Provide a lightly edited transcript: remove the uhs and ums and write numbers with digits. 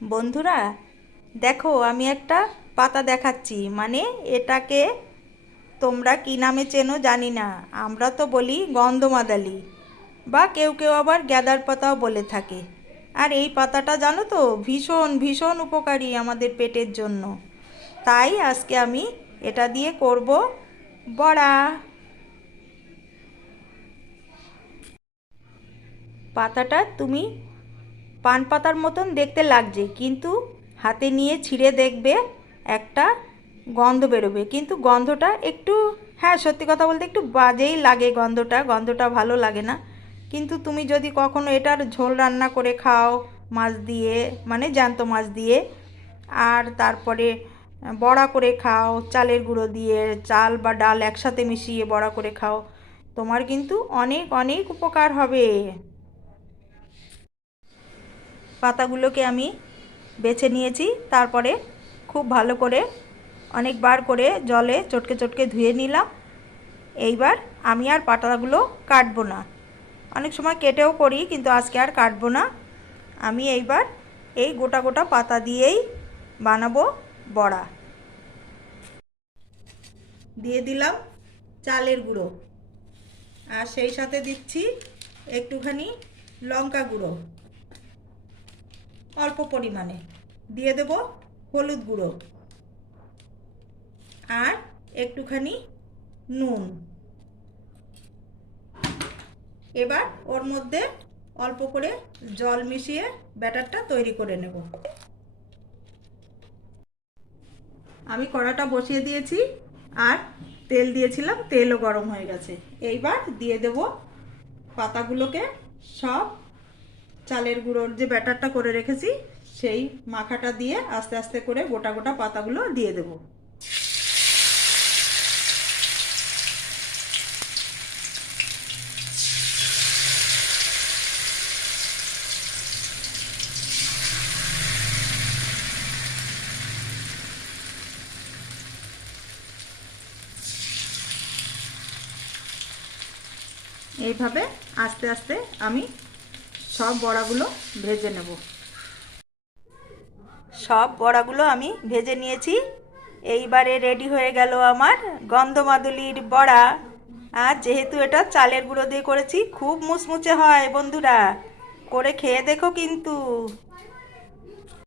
বন্ধুরা, দেখো আমি একটা পাতা দেখাচ্ছি। মানে এটাকে তোমরা কি নামে চেনো জানি না। আমরা তো বলি গন্ধমাদালি, বা কেউ কেউ আবার গ্যাদার পাতাও বলে থাকে। আর এই পাতাটা জানো তো ভীষণ ভীষণ উপকারী আমাদের পেটের জন্য। তাই আজকে আমি এটা দিয়ে করব বড়া। পাতাটা তুমি পান পাতার মতন দেখতে লাগছে, কিন্তু হাতে নিয়ে ছিঁড়ে দেখবে একটা গন্ধ বেরোবে। কিন্তু গন্ধটা একটু, হ্যাঁ সত্যি কথা বলতে একটু বাজেই লাগে। গন্ধটা ভালো লাগে না। কিন্তু তুমি যদি কখনো এটার ঝোল রান্না করে খাও মাছ দিয়ে, মানে জ্যান্ত মাছ দিয়ে, আর তারপরে বড়া করে খাও চালের গুঁড়ো দিয়ে, চাল বা ডাল একসাথে মিশিয়ে বড়া করে খাও, তোমার কিন্তু অনেক অনেক উপকার হবে। পাতাগুলোকে আমি বেছে নিয়েছি, তারপরে খুব ভালো করে অনেকবার করে জলে চটকে চটকে ধুয়ে নিলাম। এইবার আমি আর পাতাগুলো কাটবো না। অনেক সময় কেটেও করি, কিন্তু আজকে আর কাটবো না। আমি এইবার এই গোটা গোটা পাতা দিয়েই বানাবো বড়া। দিয়ে দিলাম চালের গুঁড়ো, আর সেই সাথে দিচ্ছি একটুখানি লঙ্কা গুঁড়ো অল্প পরিমাণে, দিয়ে দেব হলুদ গুঁড়ো আর একটুখানি নুন। এবার ওর মধ্যে অল্প করে জল মিশিয়ে ব্যাটারটা তৈরি করে নেব। আমি কড়াটা বসিয়ে দিয়েছি আর তেল দিয়েছিলাম, তেলও গরম হয়ে গেছে। এইবার দিয়ে দেব পাতাগুলোকে, সব চালের গুঁড়োর যে ব্যাটারটা করে রেখেছি সেই মাখাটা দিয়ে আস্তে আস্তে করে গোটা গোটা পাতাগুলো দিয়ে দেব। এইভাবে আস্তে আস্তে আমি সব বড়াগুলো ভেজে নেব। সব বড়াগুলো আমি ভেজে নিয়েছি। এইবারে রেডি হয়ে গেল আমার গন্ধমাদুলির বড়া। আর যেহেতু এটা চালের গুঁড়ো দিয়ে করেছি, খুব মুচমুচে হয়। বন্ধুরা, করে খেয়ে দেখো কিন্তু।